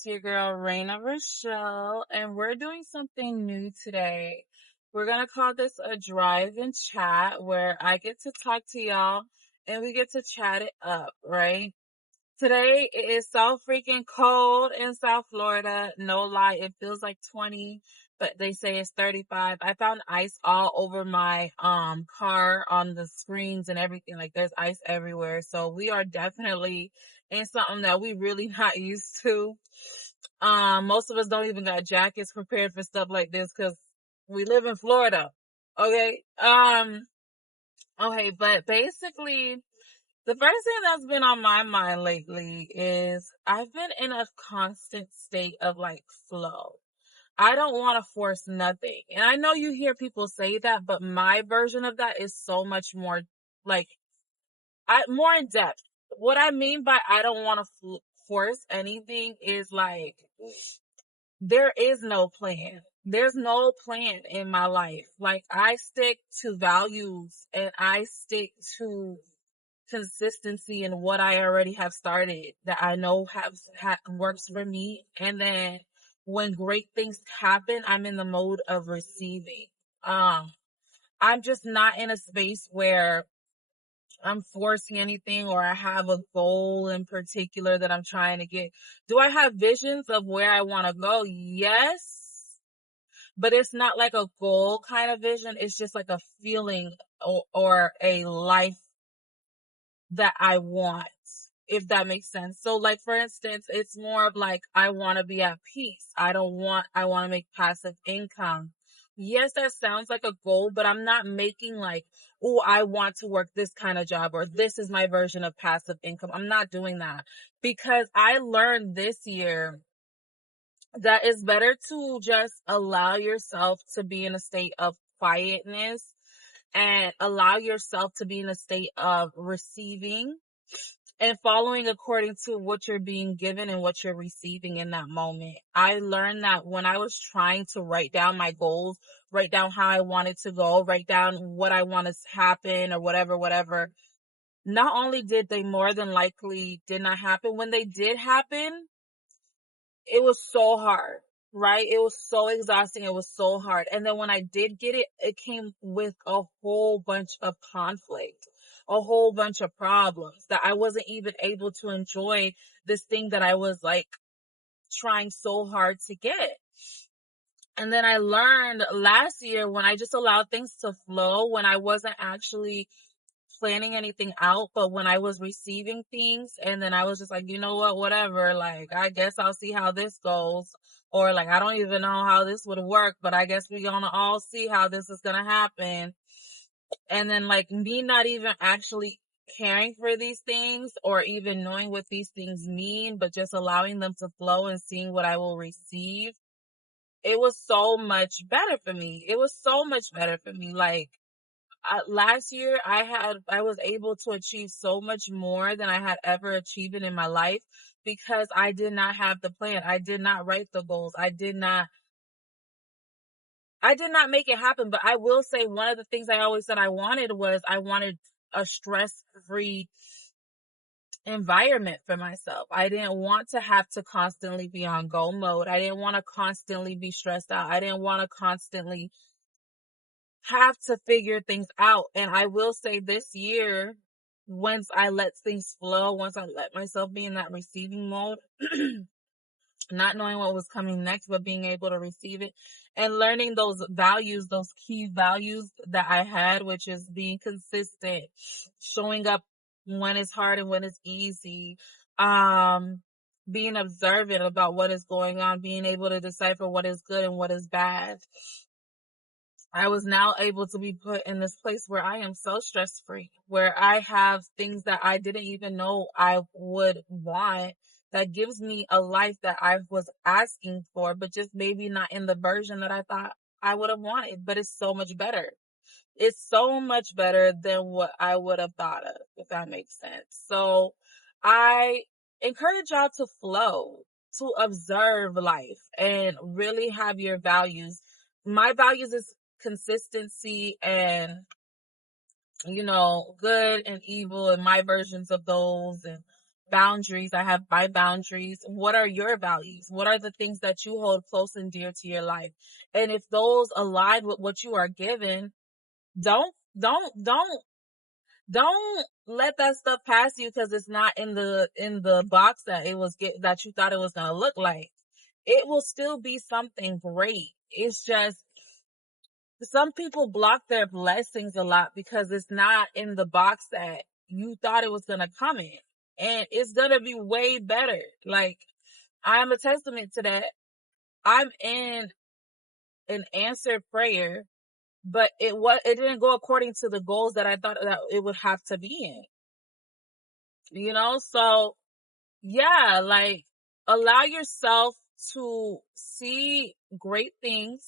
It's your girl, Raina Rochelle, and we're doing something new today. We're going to call this a drive and chat where I get to talk to y'all and we get to chat it up, right? Today it is so freaking cold in South Florida. No lie, it feels like 20, but they say it's 35. I found ice all over my car on the screens and everything. Like there's ice everywhere. So we are definitely in something that we really not used to. Most of us don't even got jackets prepared for stuff like this because we live in Florida. Okay. Okay, but basically the first thing that's been on my mind lately is I've been in a constant state of like flow. I don't want to force nothing. And I know you hear people say that, but my version of that is so much more like more in depth. What I mean by I don't want to force anything is like there is no plan. There's no plan in my life. Like I stick to values and I stick to consistency in what I already have started that I know works for me. And then when great things happen, I'm in the mode of receiving. Um, I'm just not in a space where I'm forcing anything or I have a goal in particular that I'm trying to get. Do I have visions of where I want to go? Yes. But it's not like a goal kind of vision. It's just like a feeling or a life that I want, if that makes sense. So like for instance, it's more of like I want to be at peace. I want to make passive income. Yes, that sounds like a goal, but I'm not making like, oh, I want to work this kind of job or this is my version of passive income. I'm not doing that because I learned this year that it's better to just allow yourself to be in a state of quietness and allow yourself to be in a state of receiving and following according to what you're being given and what you're receiving in that moment. I learned that when I was trying to write down my goals, write down how I wanted to go, write down what I want to happen or whatever, not only did they more than likely did not happen, when they did happen, it was so hard, right? It was so exhausting. It was so hard. And then when I did get it, it came with a whole bunch of conflict, a whole bunch of problems that I wasn't even able to enjoy this thing that I was like trying so hard to get. And then I learned last year when I just allowed things to flow, when I wasn't actually planning anything out, but when I was receiving things and then I was just like, you know what, whatever, like, I guess I'll see how this goes. Or like, I don't even know how this would work, but I guess we're gonna all see how this is gonna happen. And then like me not even actually caring for these things or even knowing what these things mean, but just allowing them to flow and seeing what I will receive. It was so much better for me. It was so much better for me. Like, last year I was able to achieve so much more than I had ever achieved in my life because I did not have the plan. I did not write the goals. I did not make it happen. But I will say one of the things I always said I wanted a stress-free environment for myself. I didn't want to have to constantly be on go mode. I didn't want to constantly be stressed out. I didn't want to constantly have to figure things out. And I will say this year, once I let things flow, once I let myself be in that receiving mode, not knowing what was coming next, but being able to receive it and learning those values, those key values that I had, which is being consistent, showing up when it's hard and when it's easy, um, being observant about what is going on, being able to decipher what is good and what is bad. I was now able to be put in this place where I am so stress free, where I have things that I didn't even know I would want that gives me a life that I was asking for, but just maybe not in the version that I thought I would have wanted. But it's so much better. It's so much better than what I would have thought of, if that makes sense. So I encourage y'all to flow, to observe life and really have your values. My values is consistency and, good and evil and my versions of those and boundaries. I have my boundaries. What are your values? What are the things that you hold close and dear to your life? And if those align with what you are given, don't, don't, don't, don't let that stuff pass you because it's not in the box that that you thought it was gonna look like. It will still be something great. It's just some people block their blessings a lot because it's not in the box that you thought it was gonna come in. And it's gonna be way better. Like, I'm a testament to that. I'm in an answered prayer, but it didn't go according to the goals that I thought that it would have to be in. You know? So yeah, like, allow yourself to see great things.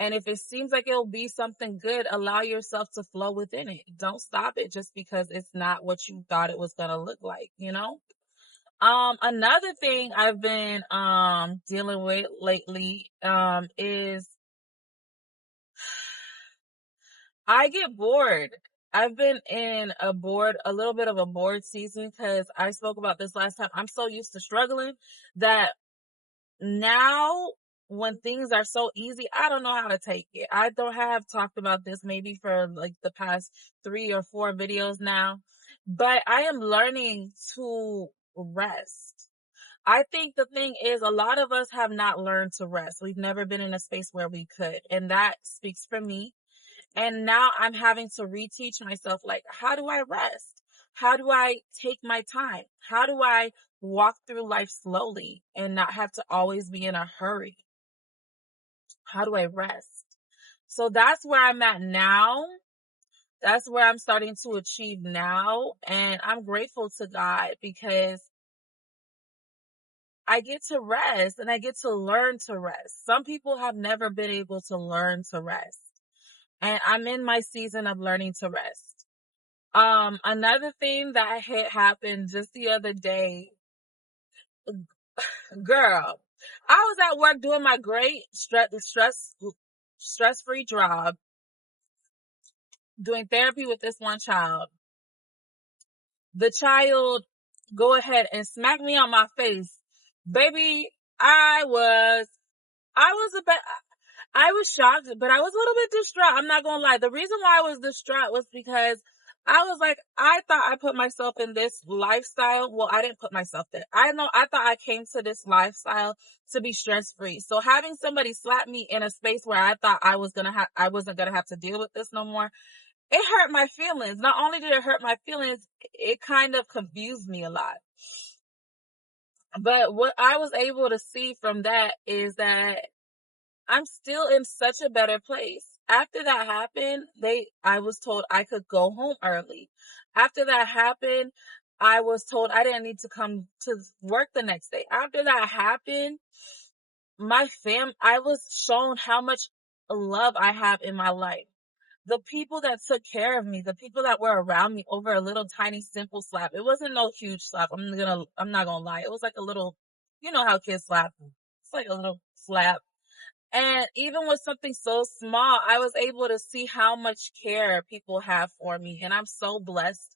And if it seems like it'll be something good, allow yourself to flow within it. Don't stop it just because it's not what you thought it was going to look like, you know? Another thing I've been, dealing with lately, is I get bored. I've been in a little bit of a bored season because I spoke about this last time. I'm so used to struggling that now when things are so easy, I don't know how to take it. I don't have talked about this maybe for like the past 3 or 4 videos now, but I am learning to rest. I think the thing is a lot of us have not learned to rest. We've never been in a space where we could. And that speaks for me. And now I'm having to reteach myself, like, how do I rest? How do I take my time? How do I walk through life slowly and not have to always be in a hurry? How do I rest? So that's where I'm at now. That's where I'm starting to achieve now. And I'm grateful to God because I get to rest and I get to learn to rest. Some people have never been able to learn to rest. And I'm in my season of learning to rest. Another thing that had happened just the other day, girl, I was at work doing my great stress-free job, doing therapy with this one child. The child go ahead and smack me on my face. Baby, I was a bit, I was shocked, but I was a little bit distraught. I'm not gonna lie. The reason why I was distraught was because I was like, I thought I put myself in this lifestyle. Well, I didn't put myself there. I thought I came to this lifestyle to be stress free. So having somebody slap me in a space where I thought I wasn't gonna have to deal with this no more, it hurt my feelings. Not only did it hurt my feelings, it kind of confused me a lot. But what I was able to see from that is that I'm still in such a better place. After that happened, I was told I could go home early. After that happened, I was told I didn't need to come to work the next day. After that happened, I was shown how much love I have in my life. The people that took care of me, the people that were around me over a little tiny simple slap. It wasn't no huge slap. I'm not gonna lie. It was like a little, you know how kids slap. It's like a little slap. And even with something so small, I was able to see how much care people have for me. And I'm so blessed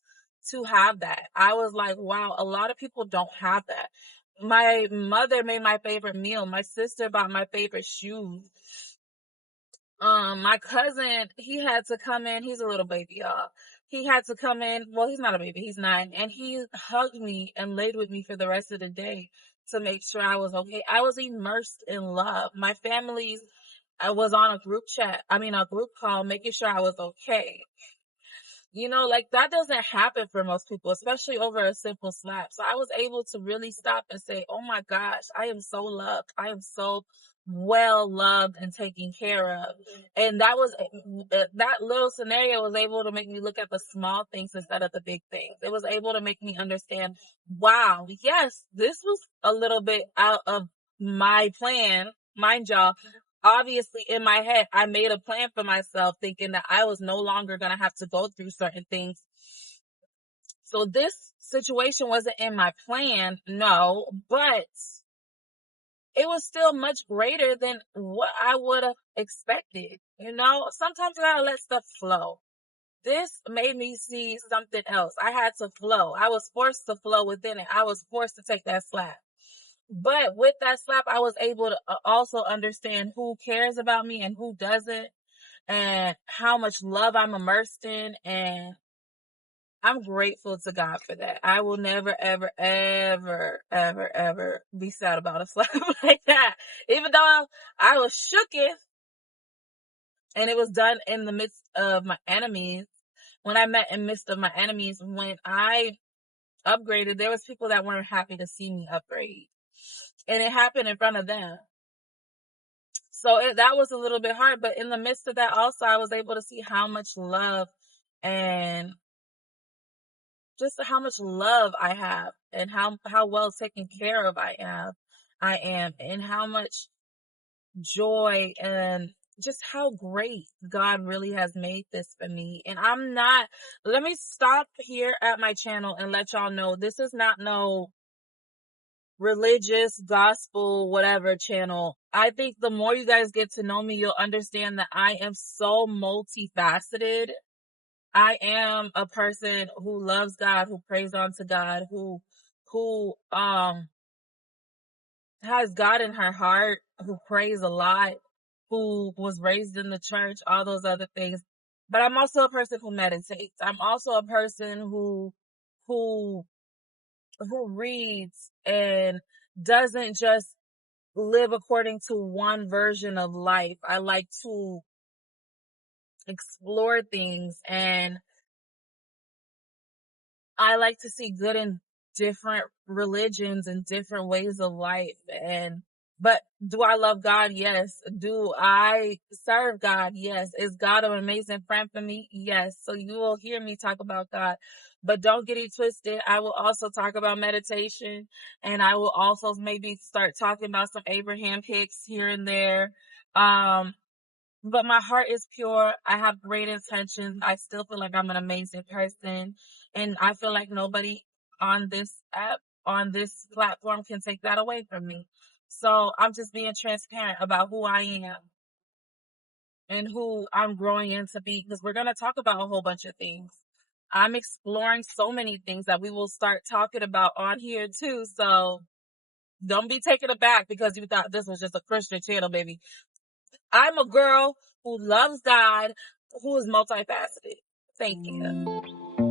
to have that. I was like, wow, a lot of people don't have that. My mother made my favorite meal. My sister bought my favorite shoes. My cousin, he had to come in. He's a little baby, y'all. He had to come in. Well, he's not a baby. He's 9. And he hugged me and laid with me for the rest of the day to make sure I was okay. I was immersed in love. My I was on a group call, making sure I was okay. You know, like that doesn't happen for most people, especially over a simple slap. So I was able to really stop and say, oh my gosh, I am so loved. I am so well loved and taken care of. And that little scenario was able to make me look at the small things instead of the big things. It was able to make me understand, wow, yes, this was a little bit out of my plan. Mind y'all, obviously in my head, I made a plan for myself thinking that I was no longer going to have to go through certain things. So this situation wasn't in my plan, no, but it was still much greater than what I would have expected. You know, sometimes you gotta let stuff flow. this made me see something else. I had to flow. I was forced to flow within it. I was forced to take that slap. But with that slap, I was able to also understand who cares about me and who doesn't, and how much love I'm immersed in. And I'm grateful to God for that. I will never, ever, ever, ever, ever be sad about a slap like that. Even though I was shooketh, and it was done in the midst of my enemies. When I met in midst of my enemies, when I upgraded, there was people that weren't happy to see me upgrade. And it happened in front of them. So that was a little bit hard. But in the midst of that also, I was able to see how much love and just how much love I have, and how well taken care of I am, and how much joy, and just how great God really has made this for me. And let me stop here at my channel and let y'all know, this is not no religious, gospel, whatever channel. I think the more you guys get to know me, you'll understand that I am so multifaceted. I am a person who loves God, who prays unto God, who has God in her heart, who prays a lot, who was raised in the church, all those other things. But I'm also a person who meditates. I'm also a person who reads and doesn't just live according to one version of life. I like to explore things, and I like to see good in different religions and different ways of life. But do I love God? Yes. Do I serve God? Yes. Is God an amazing friend for me? Yes. So you will hear me talk about God, but don't get it twisted. I will also talk about meditation, and I will also maybe start talking about some Abraham Hicks here and there. But my heart is pure. I have great intentions. I still feel like I'm an amazing person. And I feel like nobody on this app, on this platform, can take that away from me. So I'm just being transparent about who I am and who I'm growing into be, because we're going to talk about a whole bunch of things. I'm exploring so many things that we will start talking about on here too. So don't be taken aback because you thought this was just a Christian channel, baby. I'm a girl who loves God, who is multifaceted. Thank you.